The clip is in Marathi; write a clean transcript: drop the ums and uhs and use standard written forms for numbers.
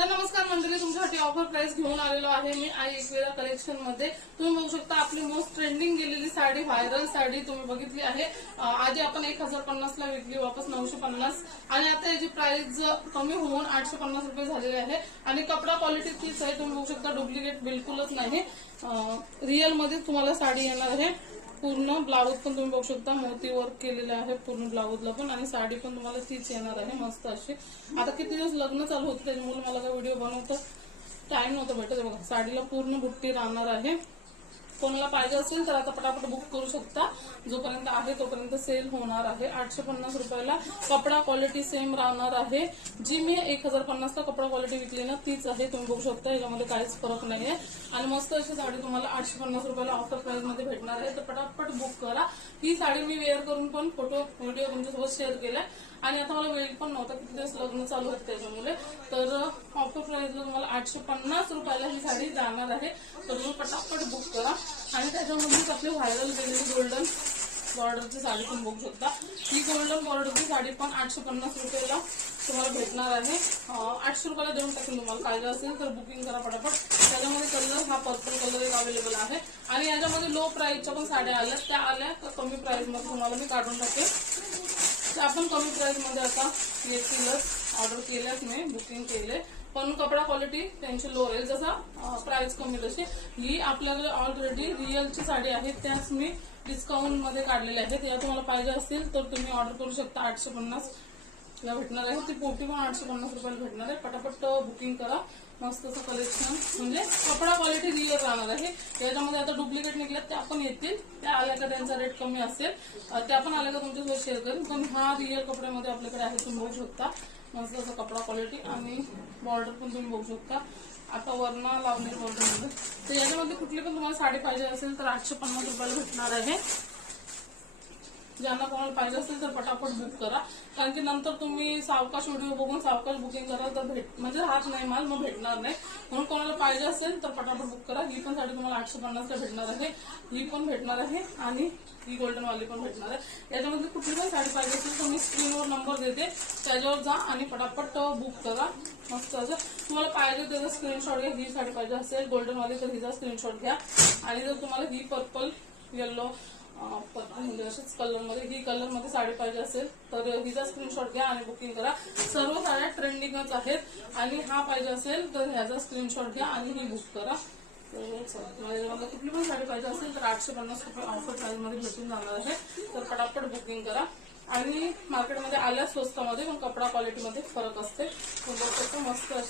तर नमस्कार मंडळी, तुमच्यासाठी ऑफर प्राइस घेऊन आलेलो आहे मी आई एकवेळा कलेक्शन मध्ये। तुम्ही बघू शकता आपली मोस्ट ट्रेंडिंग गेलेली साडी, व्हायरल साडी तुम्ही बघितली आहे। आधी आपण 1050 ला विकली, वापस 950 आणि आता याची प्राइस कमी होऊन 850 रुपये झालेली आहे। आणि कपडा क्वालिटी तीच आहे, तुम्ही बघू शकता डुप्लिकेट बिलकुलच नाही, रिअल मध्ये तुम्हाला साडी येणार आहे। पूर्ण ब्लाउज पण तुम्ही बघू शकता मोती वर्क केलेलं आहे पूर्ण ब्लाउजला पण, आणि साडी पण तुम्हाला तीच येणार आहे मस्त अशी। आता किती दिवस लग्न चालू होते त्याच्यामुळे मला काय व्हिडिओ बनवता टाइम नव्हता भेटत। बघा साडीला पूर्ण बुट्टी राहणार आहे। कोणाला पाहिजे असेल तर आता पटापट बुक करू शकता, जोपर्यंत आहे तोपर्यंत सेल होणार आहे। 850 रुपयाला कपडा क्वालिटी सेम राहणार आहे। जी मी 1050 ला कपडा क्वालिटी विकली ना तीच आहे, तुम्ही बघू शकता याच्यामध्ये काहीच फरक नाहीये। आणि मस्त अशी साडी तुम्हाला 850 रुपयाला ऑफर प्राइस मध्ये भेटणार आहे, तर पटापट बुक करा। ही साडी मी वेअर करून पण फोटो व्हिडिओ तुमच्यासोबत शेअर केलाय, आणि आता मला वेळ पण नव्हता, किती दिवस लग्न चालू होते त्याच्यामुळे। तर ऑफर प्राइसला तुम्हाला 850 रुपयाला ही साडी जाणार आहे, तर तुम्ही पटापट बुक करा। आणि त्याच्यामध्येच आपली व्हायरल गेलेली गोल्डन बॉर्डरची साडी पण बघू शकता। ही गोल्डन बॉर्डरची साडी पण 850 रुपयाला तुम्हाला भेटणार आहे। 800 रुपयाला देऊन टाकेल, तुम्हाला पाहिजे असेल तर बुकिंग करा पटापट। त्याच्यामध्ये कलर हा पर्पल कलर एक अवेलेबल आहे, आणि याच्यामध्ये लो प्राइसच्या पण साड्या आल्या, त्या आल्या तर कमी प्राइस मध्ये तुम्हाला मी काढून टाकेल। तर आपण कमी प्राइस मध्ये आता येतीलच, ऑर्डर केल्याच नाही, बुकिंग केले, पण कपडा क्वालिटी त्यांची लो आहे, जसा प्राइस कमी तशी। ही आपल्याकडे ऑलरेडी रिअलची साडी आहे, त्याच मी डिस्काउंट मध्ये काढलेल्या आहेत। या तुम्हाला पाहिजे असेल तर तुम्ही ऑर्डर करू शकता। 850 ला भेटणार आहे, ती पोटी पण 850 रुपयाला भेटणार आहे। पटापट बुकिंग करा, मस्त असं कलेक्शन, म्हणजे कपडा क्वालिटी रिअल राहणार आहे। याच्यामध्ये आता डुप्लिकेट निघल्यात त्या पण येतील, त्या आल्या का त्यांचा रेट कमी असेल, त्या पण आल्या का तुमच्यासोबत शेअर करेन, पण हा रिअल कपड्यामध्ये आपल्याकडे आहे, तुम्ही बघू शकता मस्त असं कपडा क्वालिटी। आणि बॉर्डर पण तुम्ही बघू शकता आता वरना लावलेली बॉर्डर मध्ये। तर याच्यामध्ये कुठली पण तुम्हाला साडी पाहिजे असेल तर 850 रुपयाला भेटणार आहे। ज्यांना कोणाला पाहिजे असेल तर पटापट बुक करा, कारण की नंतर तुम्ही सावकाश व्हिडिओ बघून सावकाश बुकिंग कराल तर म्हणजे राहत नाही माल, मग भेटणार नाही। म्हणून कोणाला पाहिजे असेल तर पटापट बुक करा। ही पण साडी तुम्हाला 850 ला भेटणार आहे, ही पण भेटणार आहे, आणि ही गोल्डन वाली पण भेटणार आहे। याच्यामध्ये कुठली पण साडी पाहिजे असेल तर मी स्क्रीनवर नंबर देते, त्याच्यावर जा आणि पटापट बुक करा। मस्त असं तुम्हाला पाहिजे त्याचा स्क्रीनशॉट घ्या। ही साडी पाहिजे असेल गोल्डन वाली तर हिचा स्क्रीनशॉट घ्या, आणि जर तुम्हाला ही पर्पल येलो पर्पल म्हणजे अशाच कलर मध्ये, ही कलर मध्ये साडी पाहिजे असेल तर हिचा स्क्रीनशॉट घ्या आणि बुकिंग करा। सर्व साड्या ट्रेंडिंगच आहेत, आणि हा पाहिजे असेल तर ह्याचा स्क्रीनशॉट घ्या आणि ही बुक करा। मला कुठली पण साडी पाहिजे असेल तर 850 रुपये ऑफर प्राइस मध्ये भेटून जाणार आहे, तर पटापट बुकिंग करा। आणि मार्केटमध्ये आल्या स्वस्तामध्ये, पण कपडा क्वालिटी मध्ये फरक असते, मस्त